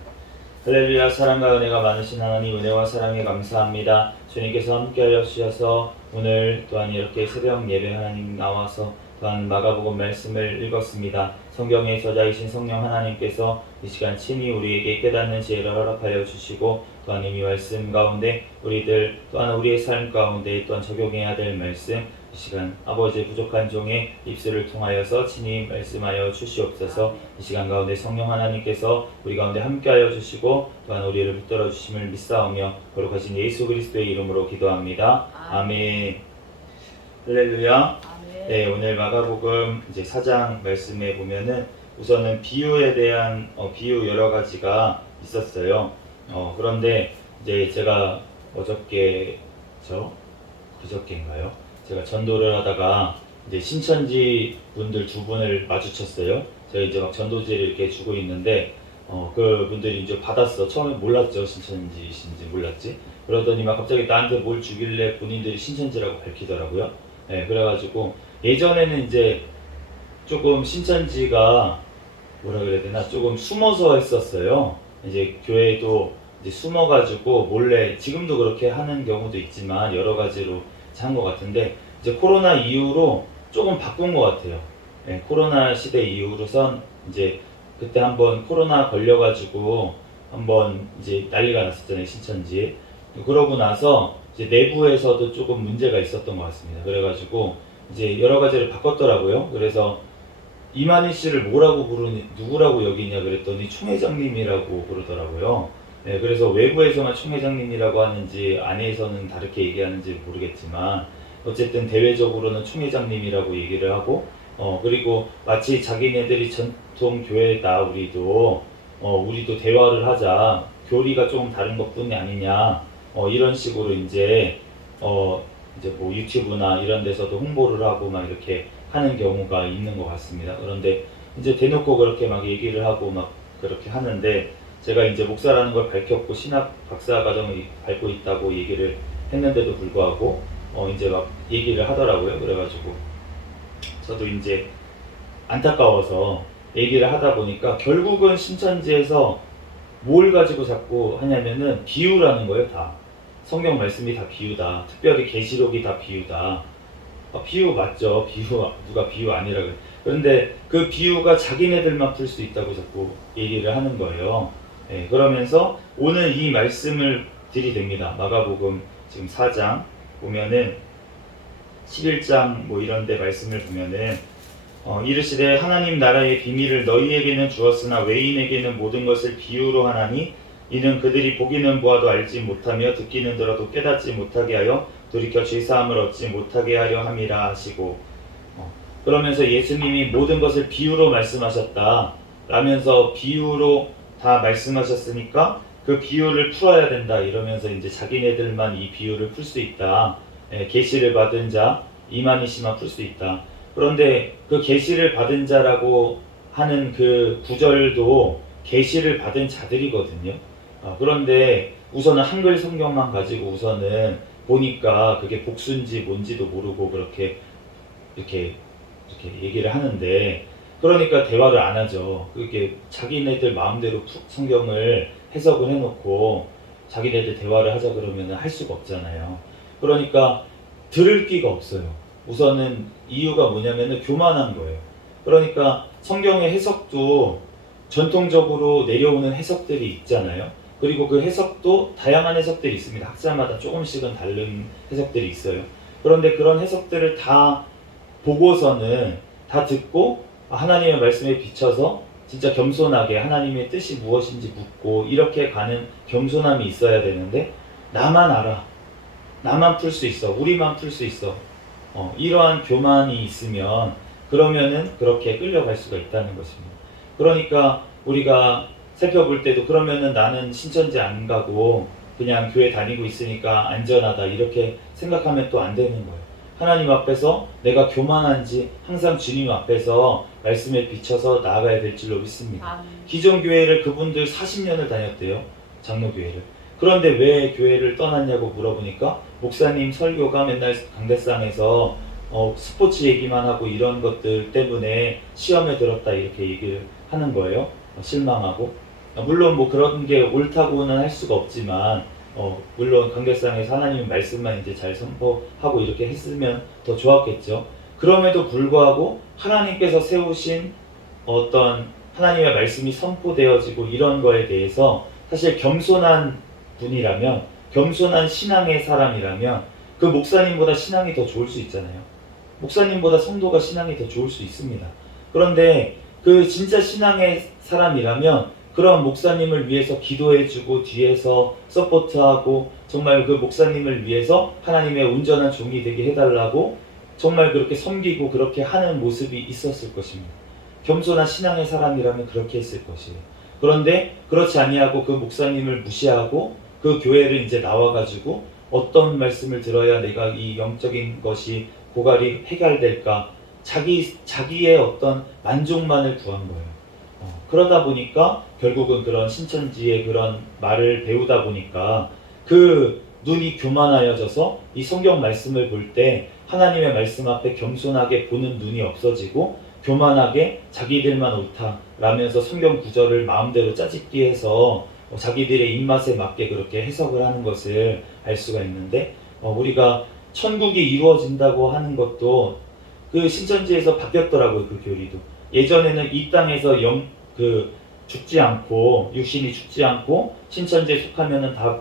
할렐루야. 사랑과 은혜가 많으신 하나님, 은혜와 사랑에 감사합니다. 주님께서 함께하여 주셔서 오늘 또한 이렇게 새벽 예배 하나님 나와서 또한 마가복음 말씀을 읽었습니다. 성경의 저자이신 성령 하나님께서 이 시간 친히 우리에게 깨닫는 지혜를 허락하여 주시고 또한 이 말씀 가운데 우리들 또한 우리의 삶 가운데 또한 적용해야 될 말씀 이 시간 아버지의 부족한 종의 입술을 통하여서 친히 말씀하여 주시옵소서. 이 시간 가운데 성령 하나님께서 우리 가운데 함께하여 주시고 또한 우리를 붙들어 주심을 믿사오며 거룩하신 예수 그리스도의 이름으로 기도합니다. 아멘. 할렐루야. 아멘. 네, 오늘 마가복음 이제 4장 말씀에 보면은 우선은 비유에 대한 비유 여러 가지가 있었어요. 그런데 이제 제가 그저께인가요? 제가 전도를 하다가 이제 신천지 분들 두 분을 마주쳤어요. 제가 이제 막 전도지를 이렇게 주고 있는데 그 분들이 이제 받았어. 처음에 몰랐죠. 신천지신지 몰랐지. 그러더니 막 갑자기 나한테 뭘 주길래 본인들이 신천지라고 밝히더라고요. 네, 그래가지고 예전에는 이제 조금 신천지가 뭐라 그래야 되나 조금 숨어서 했었어요. 이제 교회도 이제 숨어가지고 몰래 지금도 그렇게 하는 경우도 있지만 여러 가지로 한 것 같은데 이제 코로나 이후로 조금 바꾼 것 같아요. 네, 코로나 시대 이후로선 이제 그때 한번 코로나 걸려가지고 한번 이제 난리가 났었잖아요, 신천지에. 그러고 나서 이제 내부에서도 조금 문제가 있었던 것 같습니다. 그래가지고 이제 여러 가지를 바꿨더라고요. 그래서 이만희 씨를 뭐라고 누구라고 여기냐 그랬더니 총회장님이라고 그러더라고요. 네, 그래서 외부에서만 총회장님이라고 하는지 안에서는 다르게 얘기하는지 모르겠지만 어쨌든 대외적으로는 총회장님이라고 얘기를 하고 그리고 마치 자기네들이 전통 교회다 우리도 대화를 하자 교리가 조금 다른 것뿐이 아니냐 이런 식으로 이제 뭐 유튜브나 이런 데서도 홍보를 하고 막 이렇게 하는 경우가 있는 것 같습니다. 그런데 이제 대놓고 그렇게 막 얘기를 하고 막 그렇게 하는데 제가 이제 목사라는 걸 밝혔고 신학 박사 과정을 밟고 있다고 얘기를 했는데도 불구하고 이제 막 얘기를 하더라고요. 그래가지고 저도 이제 안타까워서 얘기를 하다 보니까 결국은 신천지에서 뭘 가지고 자꾸 하냐면은 비유라는 거예요. 다 성경 말씀이 다 비유다. 특별히 계시록이 다 비유다. 비유 맞죠? 누가 비유 아니라 그래. 그런데 그 비유가 자기네들만 풀 수 있다고 자꾸 얘기를 하는 거예요. 네, 그러면서 오늘 이 말씀을 들이댑니다. 마가복음 지금 4장 보면은 11장 뭐 이런 데 말씀을 보면은 이르시되 하나님 나라의 비밀을 너희에게는 주었으나 외인에게는 모든 것을 비유로 하나니 이는 그들이 보기는 보아도 알지 못하며 듣기는 들어도 깨닫지 못하게 하여 돌이켜 죄사함을 얻지 못하게 하려 함이라 하시고 그러면서 예수님이 모든 것을 비유로 말씀하셨다 라면서 비유로 다 말씀하셨으니까 그 비유를 풀어야 된다 이러면서 이제 자기네들만 이 비유를 풀 수 있다. 계시를 받은 자 이만희 씨만 풀 수 있다. 그런데 그 계시를 받은 자라고 하는 그 구절도 계시를 받은 자들이거든요. 그런데 우선은 한글 성경만 가지고 우선은 보니까 그게 복수인지 뭔지도 모르고 그렇게 이렇게 얘기를 하는데 그러니까 대화를 안 하죠. 그게 자기네들 마음대로 성경을 해석을 해놓고 자기네들 대화를 하자 그러면 할 수가 없잖아요. 그러니까 들을 기가 없어요. 우선은 이유가 뭐냐면은 교만한 거예요. 그러니까 성경의 해석도 전통적으로 내려오는 해석들이 있잖아요. 그리고 그 해석도 다양한 해석들이 있습니다. 학자마다 조금씩은 다른 해석들이 있어요. 그런데 그런 해석들을 다 보고서는 다 듣고 하나님의 말씀에 비춰서 진짜 겸손하게 하나님의 뜻이 무엇인지 묻고 이렇게 가는 겸손함이 있어야 되는데 나만 알아. 나만 풀 수 있어. 우리만 풀 수 있어. 이러한 교만이 있으면 그러면은 그렇게 끌려갈 수가 있다는 것입니다. 그러니까 우리가 살펴볼 때도 그러면은 나는 신천지 안 가고 그냥 교회 다니고 있으니까 안전하다 이렇게 생각하면 또 안 되는 거예요. 하나님 앞에서 내가 교만한지 항상 주님 앞에서 말씀에 비춰서 나아가야 될 줄로 믿습니다. 아멘. 기존 교회를 그분들 40년을 다녔대요. 장로교회를. 그런데 왜 교회를 떠났냐고 물어보니까 목사님 설교가 맨날 강대상에서 스포츠 얘기만 하고 이런 것들 때문에 시험에 들었다 이렇게 얘기를 하는 거예요. 실망하고. 물론 뭐 그런 게 옳다고는 할 수가 없지만 물론 강대상에서 하나님의 말씀만 이제 잘 선포하고 이렇게 했으면 더 좋았겠죠. 그럼에도 불구하고 하나님께서 세우신 어떤 하나님의 말씀이 선포되어지고 이런 거에 대해서 사실 겸손한 분이라면, 겸손한 신앙의 사람이라면 그 목사님보다 신앙이 더 좋을 수 있잖아요. 목사님보다 성도가 신앙이 더 좋을 수 있습니다. 그런데 그 진짜 신앙의 사람이라면 그런 목사님을 위해서 기도해주고 뒤에서 서포트하고 정말 그 목사님을 위해서 하나님의 온전한 종이 되게 해달라고 정말 그렇게 섬기고 그렇게 하는 모습이 있었을 것입니다. 겸손한 신앙의 사람이라면 그렇게 했을 것이에요. 그런데 그렇지 아니하고 그 목사님을 무시하고 그 교회를 이제 나와가지고 어떤 말씀을 들어야 내가 이 영적인 것이 고갈이 해결될까 자기의 어떤 만족만을 구한 거예요. 그러다 보니까 결국은 그런 신천지의 그런 말을 배우다 보니까 그 눈이 교만하여져서 이 성경 말씀을 볼 때 하나님의 말씀 앞에 겸손하게 보는 눈이 없어지고 교만하게 자기들만 옳다라면서 성경 구절을 마음대로 짜집기 해서 자기들의 입맛에 맞게 그렇게 해석을 하는 것을 알 수가 있는데 우리가 천국이 이루어진다고 하는 것도 그 신천지에서 바뀌었더라고요. 그 교리도. 예전에는 이 땅에서 죽지 않고 육신이 죽지 않고 신천지에 속하면은 다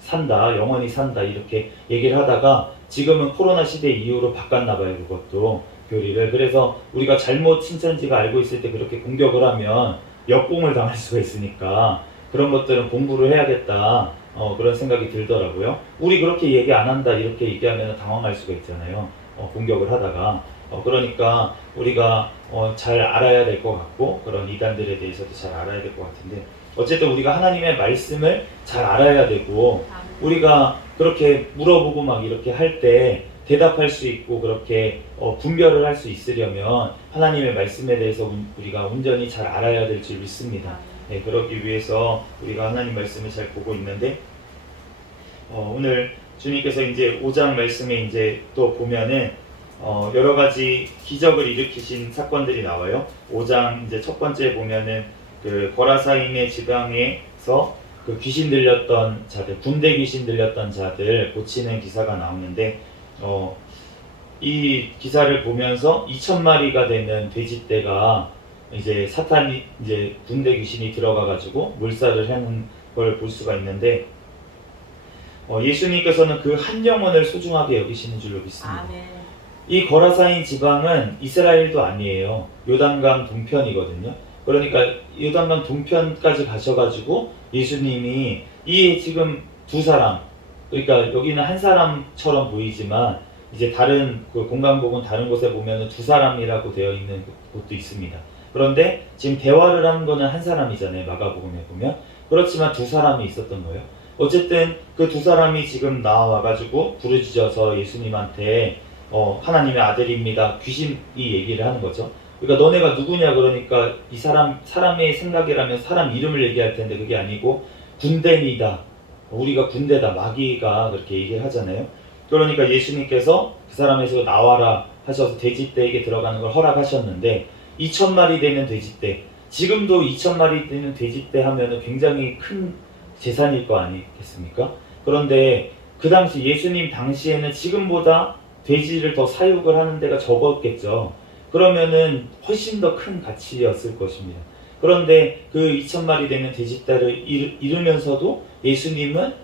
산다, 영원히 산다 이렇게 얘기를 하다가 지금은 코로나 시대 이후로 바꿨나 봐요. 그것도 교리를. 그래서 우리가 잘못 신천지가 알고 있을 때 그렇게 공격을 하면 역공을 당할 수가 있으니까 그런 것들은 공부를 해야겠다 그런 생각이 들더라고요. 우리 그렇게 얘기 안 한다 이렇게 얘기하면 당황할 수가 있잖아요. 공격을 하다가 그러니까 우리가 잘 알아야 될 것 같고 그런 이단들에 대해서도 잘 알아야 될 것 같은데 어쨌든 우리가 하나님의 말씀을 잘 알아야 되고 우리가 그렇게 물어보고 막 이렇게 할 때 대답할 수 있고 그렇게 분별을 할 수 있으려면 하나님의 말씀에 대해서 우리가 온전히 잘 알아야 될 줄 믿습니다. 네, 그러기 위해서 우리가 하나님 말씀을 잘 보고 있는데 오늘 주님께서 이제 5장 말씀에 이제 또 보면은 여러 가지 기적을 일으키신 사건들이 나와요. 5장 이제 첫 번째 보면은 그 거라사인의 지방에서 그 귀신 들렸던 자들, 군대 귀신 들렸던 자들 고치는 기사가 나오는데 이 기사를 보면서 2,000마리가 되는 돼지떼가 이제 사탄이 이제 군대 귀신이 들어가 가지고 몰살을 하는 걸 볼 수가 있는데 예수님께서는 그 한 영혼을 소중하게 여기시는 줄로 믿습니다. 아멘. 이 거라사인 지방은 이스라엘도 아니에요. 요단강 동편이거든요. 그러니까 요단강 동편까지 가셔가지고 예수님이 이 지금 두 사람, 그러니까 여기는 한 사람처럼 보이지만 이제 다른 그 공간복은 다른 곳에 보면은 두 사람이라고 되어 있는 곳도 있습니다. 그런데 지금 대화를 하는 거는 한 사람이잖아요. 마가복음에 보면. 그렇지만 두 사람이 있었던 거예요. 어쨌든 그 두 사람이 지금 나와가지고 부르짖어서 예수님한테 하나님의 아들입니다. 귀신이 얘기를 하는 거죠. 그러니까 너네가 누구냐 그러니까 이 사람의 생각이라면 사람 이름을 얘기할 텐데 그게 아니고 군대니다. 우리가 군대다. 마귀가 그렇게 얘기를 하잖아요. 그러니까 예수님께서 그 사람에서 나와라 하셔서 돼지떼에게 들어가는 걸 허락하셨는데 2,000마리 되는 돼지떼, 지금도 2,000마리 되는 돼지떼 하면은 굉장히 큰 재산일 거 아니겠습니까? 그런데 그 당시 예수님 당시에는 지금보다 돼지를 더 사육을 하는 데가 적었겠죠. 그러면은 훨씬 더 큰 가치였을 것입니다. 그런데 그 2,000마리 되는 돼지떼를 잃으면서도 예수님은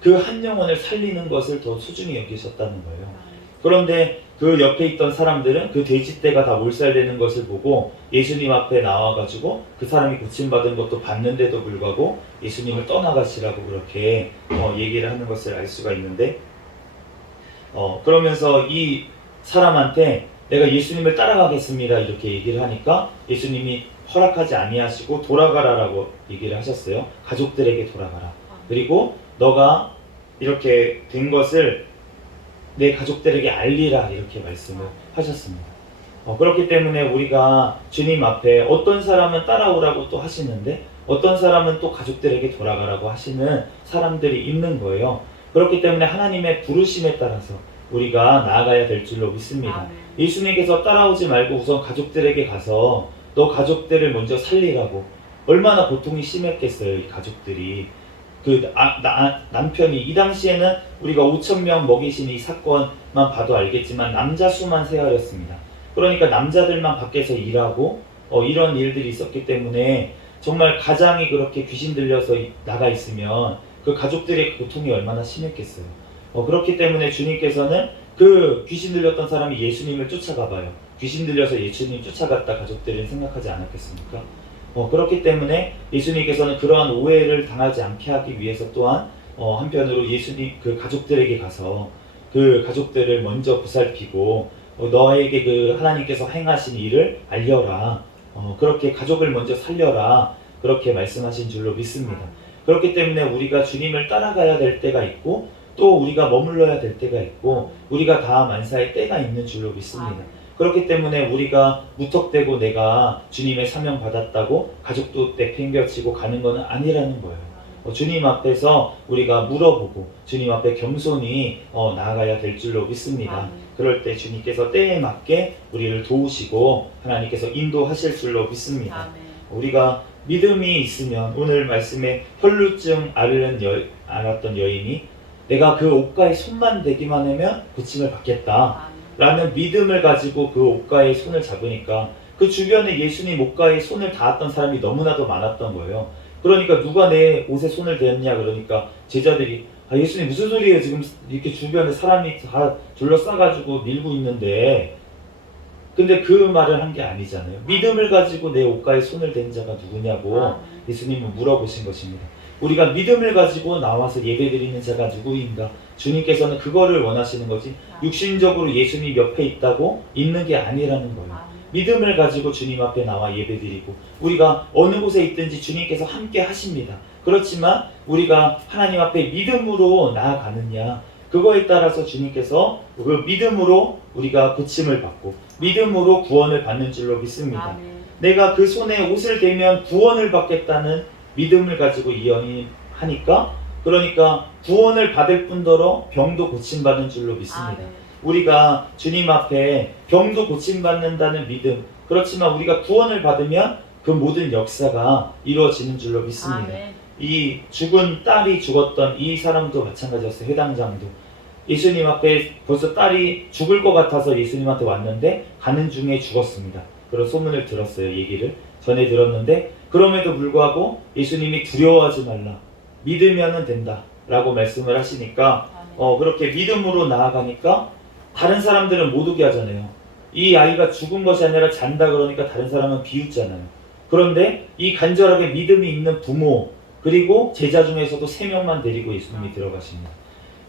그 한 영혼을 살리는 것을 더 소중히 여기셨다는 거예요. 그런데 그 옆에 있던 사람들은 그 돼지떼가 다 몰살되는 것을 보고 예수님 앞에 나와가지고 그 사람이 고침받은 것도 봤는데도 불구하고 예수님을 떠나가시라고 그렇게 얘기를 하는 것을 알 수가 있는데 그러면서 이 사람한테 내가 예수님을 따라가겠습니다 이렇게 얘기를 하니까 예수님이 허락하지 아니하시고 돌아가라라고 얘기를 하셨어요. 가족들에게 돌아가라. 그리고 너가 이렇게 된 것을 내 가족들에게 알리라 이렇게 말씀을 하셨습니다. 그렇기 때문에 우리가 주님 앞에 어떤 사람은 따라오라고 또 하시는데 어떤 사람은 또 가족들에게 돌아가라고 하시는 사람들이 있는 거예요. 그렇기 때문에 하나님의 부르심에 따라서 우리가 나아가야 될 줄로 믿습니다. 아멘. 예수님께서 따라오지 말고 우선 가족들에게 가서 너 가족들을 먼저 살리라고. 얼마나 고통이 심했겠어요, 이 가족들이. 남편이 이 당시에는 우리가 5,000명 먹이신 이 사건만 봐도 알겠지만 남자 수만 세하였습니다. 그러니까 남자들만 밖에서 일하고 이런 일들이 있었기 때문에 정말 가장이 그렇게 귀신 들려서 나가 있으면 그 가족들의 고통이 얼마나 심했겠어요. 그렇기 때문에 주님께서는 그 귀신 들렸던 사람이 예수님을 쫓아가 봐요. 귀신 들려서 예수님 쫓아갔다 가족들은 생각하지 않았겠습니까? 그렇기 때문에 예수님께서는 그러한 오해를 당하지 않게 하기 위해서 또한 한편으로 예수님 그 가족들에게 가서 그 가족들을 먼저 보살피고 너에게 그 하나님께서 행하신 일을 알려라. 그렇게 가족을 먼저 살려라. 그렇게 말씀하신 줄로 믿습니다. 그렇기 때문에 우리가 주님을 따라가야 될 때가 있고 또 우리가 머물러야 될 때가 있고 우리가 다 만사의 때가 있는 줄로 믿습니다. 그렇기 때문에 우리가 무턱대고 내가 주님의 사명 받았다고 가족도 내팽겨치고 가는 것은 아니라는 거예요. 주님 앞에서 우리가 물어보고 주님 앞에 겸손히 나아가야 될 줄로 믿습니다. 그럴 때 주님께서 때에 맞게 우리를 도우시고 하나님께서 인도하실 줄로 믿습니다. 우리가 믿음이 있으면 오늘 말씀에 혈루증 앓았던 여인이 내가 그 옷가에 손만 대기만 하면 고침을 받겠다 라는 믿음을 가지고 그 옷가에 손을 잡으니까 그 주변에 예수님 옷가에 손을 닿았던 사람이 너무나도 많았던 거예요. 그러니까 누가 내 옷에 손을 댔냐 그러니까 제자들이 예수님 무슨 소리예요? 지금 이렇게 주변에 사람이 다 둘러싸가지고 밀고 있는데. 근데 그 말을 한 게 아니잖아요. 믿음을 가지고 내 옷가에 손을 댄 자가 누구냐고 예수님은 물어보신 것입니다. 우리가 믿음을 가지고 나와서 예배드리는 자가 누구인가? 주님께서는 그거를 원하시는 거지 육신적으로 예수님 옆에 있다고 있는 게 아니라는 거예요. 믿음을 가지고 주님 앞에 나와 예배드리고 우리가 어느 곳에 있든지 주님께서 함께 하십니다. 그렇지만 우리가 하나님 앞에 믿음으로 나아가느냐 그거에 따라서 주님께서 그 믿음으로 우리가 고침을 받고 믿음으로 구원을 받는 줄로 믿습니다. 내가 그 손에 옷을 대면 구원을 받겠다는 믿음을 가지고 이 여인이 하니까 그러니까 구원을 받을 뿐더러 병도 고침받는 줄로 믿습니다. 우리가 주님 앞에 병도 고침받는다는 믿음 그렇지만 우리가 구원을 받으면 그 모든 역사가 이루어지는 줄로 믿습니다. 이 죽은 딸이 죽었던 이 사람도 마찬가지였어요. 회당장도 예수님 앞에 벌써 딸이 죽을 것 같아서 예수님한테 왔는데 가는 중에 죽었습니다. 그런 소문을 들었어요. 얘기를 전해 들었는데 그럼에도 불구하고 예수님이 두려워하지 말라 믿으면 된다 라고 말씀을 하시니까 그렇게 믿음으로 나아가니까 다른 사람들은 못 오게 하잖아요. 이 아이가 죽은 것이 아니라 잔다 그러니까 다른 사람은 비웃잖아요. 그런데 이 간절하게 믿음이 있는 부모 그리고 제자 중에서도 3명만 데리고 예수님이 들어가십니다.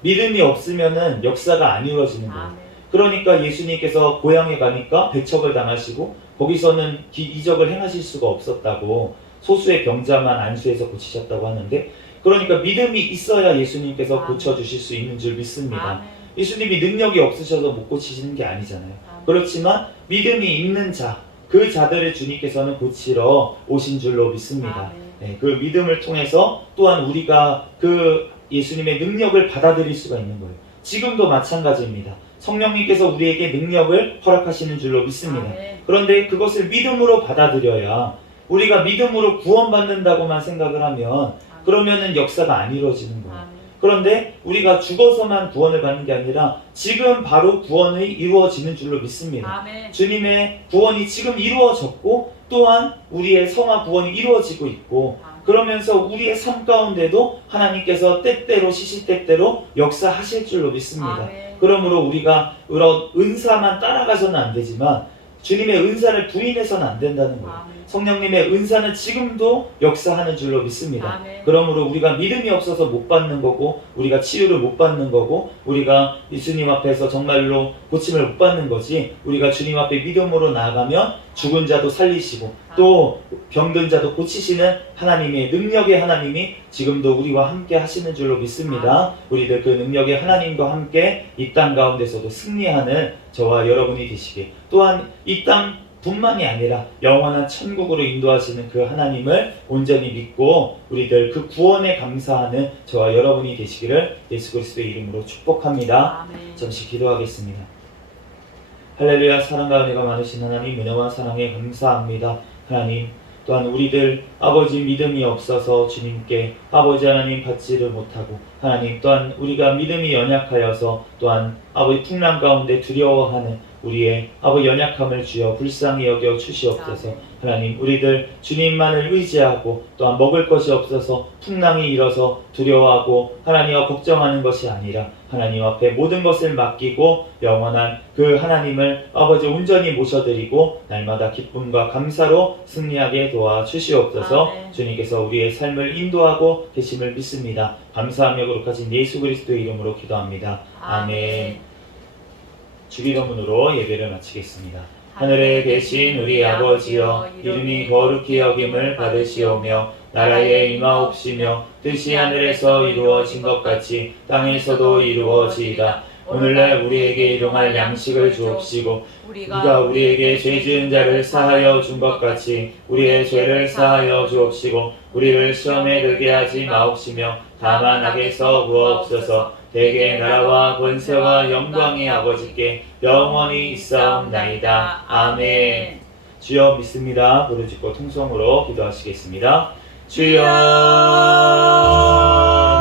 믿음이 없으면은 역사가 안 이루어지는 거예요. 그러니까 예수님께서 고향에 가니까 배척을 당하시고 거기서는 이적을 행하실 수가 없었다고 소수의 병자만 안수해서 고치셨다고 하는데 그러니까 믿음이 있어야 예수님께서 고쳐주실 수 있는 줄 믿습니다. 예수님이 능력이 없으셔서 못 고치시는 게 아니잖아요. 그렇지만 믿음이 있는 자, 그 자들을 주님께서는 고치러 오신 줄로 믿습니다. 그 믿음을 통해서 또한 우리가 그 예수님의 능력을 받아들일 수가 있는 거예요. 지금도 마찬가지입니다. 성령님께서 우리에게 능력을 허락하시는 줄로 믿습니다. 그런데 그것을 믿음으로 받아들여야 우리가 믿음으로 구원받는다고만 생각을 하면 그러면은 역사가 안 이루어지는 거예요. 그런데 우리가 죽어서만 구원을 받는 게 아니라 지금 바로 구원이 이루어지는 줄로 믿습니다. 주님의 구원이 지금 이루어졌고 또한 우리의 성화 구원이 이루어지고 있고 그러면서 우리의 삶 가운데도 하나님께서 때때로 시시때때로 역사하실 줄로 믿습니다. 그러므로 우리가 그런 은사만 따라가서는 안 되지만 주님의 은사를 부인해서는 안 된다는 거예요. 성령님의 은사는 지금도 역사하는 줄로 믿습니다. 아멘. 그러므로 우리가 믿음이 없어서 못 받는 거고, 우리가 치유를 못 받는 거고, 우리가 이 주님 앞에서 정말로 고침을 못 받는 거지, 우리가 주님 앞에 믿음으로 나아가면 죽은 자도 살리시고 또 병든 자도 고치시는 하나님의 능력의 하나님이 지금도 우리와 함께 하시는 줄로 믿습니다. 우리들 그 능력의 하나님과 함께 이 땅 가운데서도 승리하는 저와 여러분이 되시길, 또한 이 땅뿐만이 아니라 영원한 천국으로 인도하시는 그 하나님을 온전히 믿고 우리들 그 구원에 감사하는 저와 여러분이 되시기를 예수 그리스도의 이름으로 축복합니다. 아멘. 잠시 기도하겠습니다. 할렐루야. 사랑과 은혜가 많으신 하나님, 은혜와 사랑에 감사합니다. 하나님, 또한 우리들 아버지 믿음이 없어서 주님께 아버지 하나님 받지를 못하고, 하나님 또한 우리가 믿음이 연약하여서 또한 아버지 풍랑 가운데 두려워하는 우리의 아버지 연약함을 주여 불쌍히 여겨 주시옵소서. 하나님, 우리들 주님만을 의지하고 또한 먹을 것이 없어서 풍랑이 일어서 두려워하고 하나님과 걱정하는 것이 아니라 하나님 앞에 모든 것을 맡기고 영원한 그 하나님을 아버지 온전히 모셔드리고 날마다 기쁨과 감사로 승리하게 도와주시옵소서. 아멘. 주님께서 우리의 삶을 인도하고 계심을 믿습니다. 감사하며 거룩하신 예수 그리스도의 이름으로 기도합니다. 아멘. 주기도문으로 예배를 마치겠습니다. 하늘에 계신 우리 아버지여, 이름이 거룩히 여김을 받으시오며 나라에 임하옵시며 뜻이 하늘에서 이루어진 것 같이 땅에서도 이루어지이다. 오늘날 우리에게 일용할 양식을 주옵시고 우리가 우리에게 죄 지은 자를 사하여 준 것 같이 우리의 죄를 사하여 주옵시고 우리를 시험에 들게 하지 마옵시며 다만 악에서 구하옵소서. 대개 나라와 권세와 영광이 아버지께 영원히 있사옵나이다. 아멘. 주여 믿습니다. 부르짖고 통성으로 기도하시겠습니다. 주여